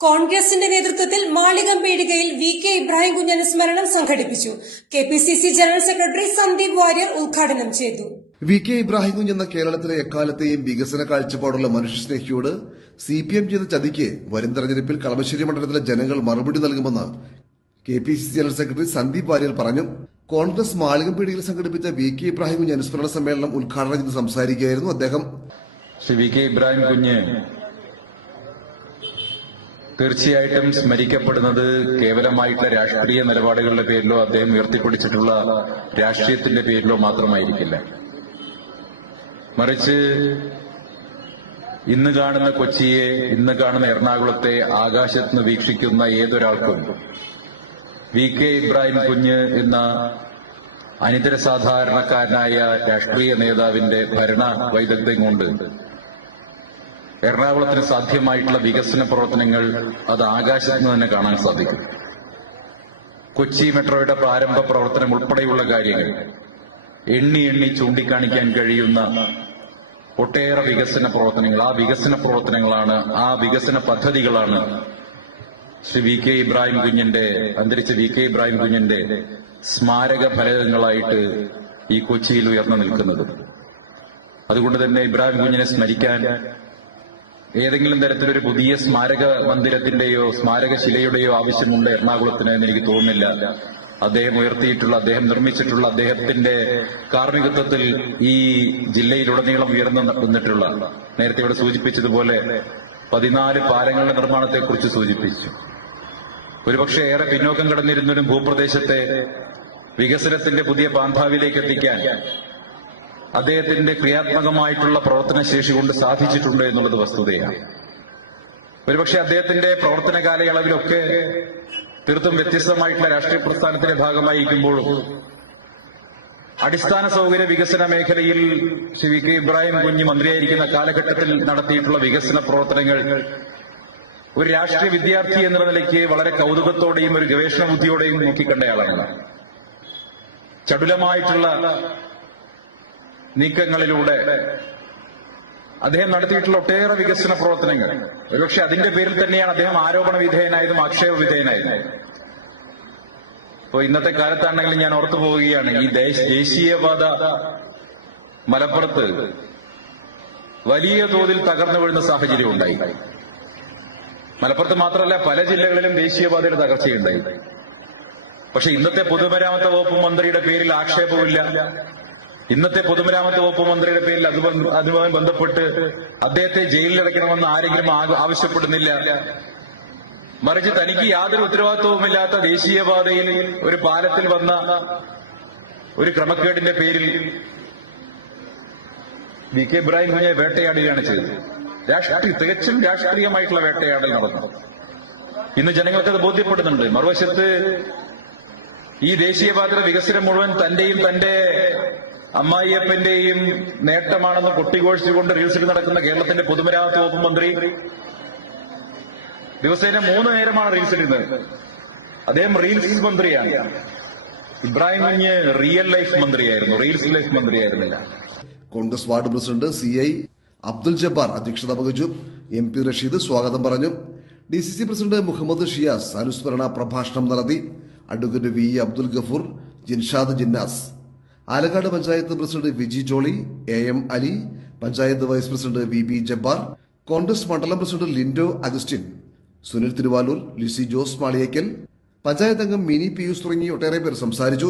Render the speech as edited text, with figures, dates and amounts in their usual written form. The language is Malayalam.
കോൺഗ്രസിന്റെ നേതൃത്വത്തിൽ മാളികംപീടികയിൽ വി.കെ. ഇബ്രാഹിം കുഞ്ഞ് അനുസ്മരണം സംഘടിപ്പിച്ചു. KPCC general secretary Sandeep Warrier ഉദ്ഘാടനം ചെയ്തു. വി.കെ. ഇബ്രാഹിം കുഞ്ഞ് എന്ന കേരളത്തിലെ എക്കാലത്തെയും വികസന കാഴ്ചപ്പാടുള്ള മനുഷ്യസ്നേഹിയോട് സിപിഎം ചെയ്ത ചതിക്ക് വരും തെരഞ്ഞെടുപ്പിൽ കളമശ്ശേരി മണ്ഡലത്തിലെ ജനങ്ങൾ മറുപടി നൽകുമെന്ന് KPCC general secretary Sandeep Warrier പറഞ്ഞു. കോൺഗ്രസ് മാളികംപീടികയിൽ സംഘടിപ്പിച്ച വി.കെ. ഇബ്രാഹിം കുഞ്ഞ് അനുസ്മരണ സമ്മേളനം ഉദ്ഘാടനം ചെയ്ത് സംസാരിക്കുകയായിരുന്നു അദ്ദേഹം. ശ്രീ വി.കെ. ഇബ്രാഹിം കുഞ്ഞ് തീർച്ചയായിട്ടും സ്മരിക്കപ്പെടുന്നത് കേവലമായിട്ടുള്ള രാഷ്ട്രീയ നിലപാടുകളുടെ പേരിലോ അദ്ദേഹം ഉയർത്തിപ്പിടിച്ചിട്ടുള്ള രാഷ്ട്രീയത്തിന്റെ പേരിലോ മാത്രമായിരിക്കില്ല. മറിച്ച് ഇന്ന് കാണുന്ന കൊച്ചിയെ, ഇന്ന് കാണുന്ന എറണാകുളത്തെ ആകാശത്ത് നിന്ന് വീക്ഷിക്കുന്ന ഏതൊരാൾക്കും വി.കെ. ഇബ്രാഹിം കുഞ്ഞ് എന്ന അനിതര സാധാരണക്കാരനായ രാഷ്ട്രീയ നേതാവിന്റെ ഭരണ വൈദഗ്ധ്യം കൊണ്ട് എറണാകുളത്തിന് സാധ്യമായിട്ടുള്ള വികസന പ്രവർത്തനങ്ങൾ അത് ആകാശത്ത് നിന്ന് തന്നെ കാണാൻ സാധിക്കും. കൊച്ചി മെട്രോയുടെ പ്രാരംഭ പ്രവർത്തനം ഉൾപ്പെടെയുള്ള കാര്യങ്ങൾ എണ്ണി ചൂണ്ടിക്കാണിക്കാൻ കഴിയുന്ന ഒട്ടേറെ വികസന പ്രവർത്തനങ്ങൾ, ആ വികസന പ്രവർത്തനങ്ങളാണ്, ആ വികസന പദ്ധതികളാണ് ശ്രീ വി.കെ. ഇബ്രാഹിം കുഞ്ഞിന്റെ, അന്തരിച്ച വി.കെ. ഇബ്രാഹിം കുഞ്ഞിന്റെ സ്മാരക ഫലകങ്ങളായിട്ട് ഈ കൊച്ചിയിൽ ഉയർന്നു നിൽക്കുന്നത്. അതുകൊണ്ട് തന്നെ ഇബ്രാഹിം കുഞ്ഞിനെ സ്മരിക്കാൻ ഏതെങ്കിലും തരത്തിലൊരു പുതിയ സ്മാരക മന്ദിരത്തിന്റെയോ സ്മാരകശിലയുടെയോ ആവശ്യമുണ്ട് എറണാകുളത്തിന് എന്ന് എനിക്ക് തോന്നുന്നില്ല. അദ്ദേഹം ഉയർത്തിയിട്ടുള്ള, അദ്ദേഹം നിർമ്മിച്ചിട്ടുള്ള, അദ്ദേഹത്തിന്റെ കാർമ്മികത്വത്തിൽ ഈ ജില്ലയിലുടനീളം ഉയർന്നു നിന്നിട്ടുള്ള, നേരത്തെ ഇവിടെ സൂചിപ്പിച്ചതുപോലെ 14 പാലങ്ങളുടെ നിർമ്മാണത്തെക്കുറിച്ച് സൂചിപ്പിച്ചു. ഒരുപക്ഷെ ഏറെ പിന്നോക്കം കടന്നിരുന്നൊരു ഭൂപ്രദേശത്തെ വികസനത്തിന്റെ പുതിയ പാന്താവിലേക്ക് എത്തിക്കാൻ അദ്ദേഹത്തിന്റെ ക്രിയാത്മകമായിട്ടുള്ള പ്രവർത്തനശേഷി കൊണ്ട് സാധിച്ചിട്ടുണ്ട് എന്നുള്ളത് വസ്തുതയാണ്. ഒരുപക്ഷെ അദ്ദേഹത്തിന്റെ പ്രവർത്തന കാലയളവിലൊക്കെ തീർത്തും വ്യത്യസ്തമായിട്ടുള്ള രാഷ്ട്രീയ പ്രസ്ഥാനത്തിന്റെ ഭാഗമായിരിക്കുമ്പോഴും അടിസ്ഥാന സൗകര്യ വികസന മേഖലയിൽ ശ്രീ വി.കെ. ഇബ്രാഹിം കുഞ്ഞ് മന്ത്രിയായിരിക്കുന്ന കാലഘട്ടത്തിൽ നടത്തിയിട്ടുള്ള വികസന പ്രവർത്തനങ്ങൾ ഒരു രാഷ്ട്രീയ വിദ്യാർത്ഥി എന്ന നിലയ്ക്ക് വളരെ കൗതുകത്തോടെയും ഒരു ഗവേഷണ ബുദ്ധിയോടെയും നോക്കിക്കണ്ടയാളാണ്. ചടുലമായിട്ടുള്ള നീക്കങ്ങളിലൂടെ അദ്ദേഹം നടത്തിയിട്ടുള്ള ഒട്ടേറെ വികസന പ്രവർത്തനങ്ങൾ, ഒരുപക്ഷെ അതിന്റെ പേരിൽ തന്നെയാണ് അദ്ദേഹം ആരോപണ വിധേയനായതും ആക്ഷേപ വിധേയനായതും. അപ്പോൾ ഇന്നത്തെ കാലത്താണെങ്കിലും ഞാൻ ഓർത്തു പോവുകയാണ്, ഈ ദേശീയപാത മലപ്പുറത്ത് വലിയ തോതിൽ തകർന്നു വീഴുന്ന സാഹചര്യം ഉണ്ടായി. മലപ്പുറത്ത് മാത്രമല്ല, പല ജില്ലകളിലും ദേശീയപാതയുടെ തകർച്ചയുണ്ടായി. പക്ഷെ ഇന്നത്തെ പൊതുമരാമത്ത് വകുപ്പ് മന്ത്രിയുടെ പേരിൽ ആക്ഷേപമില്ല. ഇന്നത്തെ പൊതുമരാമത്ത് വകുപ്പ് മന്ത്രിയുടെ പേരിൽ അതുമായി ബന്ധപ്പെട്ട് അദ്ദേഹത്തെ ജയിലിലടയ്ക്കണമെന്ന് ആരെങ്കിലും ആവശ്യപ്പെടുന്നില്ല. മറിച്ച് തനിക്ക് യാതൊരു ഉത്തരവാദിത്വവുമില്ലാത്ത ദേശീയപാതയിൽ ഒരു പാലത്തിൽ വന്ന ഒരു ക്രമക്കേടിന്റെ പേരിൽ വി.കെ. ഇബ്രാഹിം കുഞ്ഞിനെ വേട്ടയാടുകയാണ് ചെയ്തത്. തികച്ചും രാഷ്ട്രീയമായിട്ടുള്ള വേട്ടയാടൽ നടന്നു. ഇന്ന് ജനങ്ങൾക്കത് ബോധ്യപ്പെടുന്നുണ്ട്. മറുവശത്ത് ഈ ദേശീയപാതയുടെ വികസനം മുഴുവൻ തന്റെയും തന്റെ അമ്മായിയപ്പന്റെയും നേട്ടമാണെന്ന് കൊട്ടിഘോഷിച്ചുകൊണ്ട് റീൽസിൽ നടക്കുന്ന കേരളത്തിന്റെ പൊതുമരാമത്ത് വകുപ്പ് മന്ത്രി ദിവസേന 3 നേരമാണ് റീൽസിലിരുന്നത്. അദ്ദേഹം റീൽസ് മന്ത്രിയാണ്. ഇബ്രാഹിം കുഞ്ഞ് റിയൽ ലൈഫ് മന്ത്രിയായിരുന്നു, റീൽസ് ലൈഫ് മന്ത്രിയായിരുന്നില്ല. Congress ward president CI Abdul Jabbar അധ്യക്ഷത വഹിച്ചു. MP റഷീദ് സ്വാഗതം പറഞ്ഞു. DCC പ്രസിഡന്റ് മുഹമ്മദ് ഷിയാസ് അനുസ്മരണ പ്രഭാഷണം നടത്തി. Advocate VE Abdul Gafoor, Jinshad Jinnas, Alakkad panchayat president Viji Jolly, AM Ali, panchayat vice president VB Jabbar, Congress മണ്ഡലം പ്രസിഡന്റ് ലിൻഡോ അഗസ്റ്റിൻ, സുനിൽ തിരുവാലൂർ, ലിസി ജോസ് മാളിയേക്കൽ, പഞ്ചായത്ത് അംഗം മിനി പിയൂസ് തുടങ്ങി ഒട്ടേറെ പേർ സംസാരിച്ചു.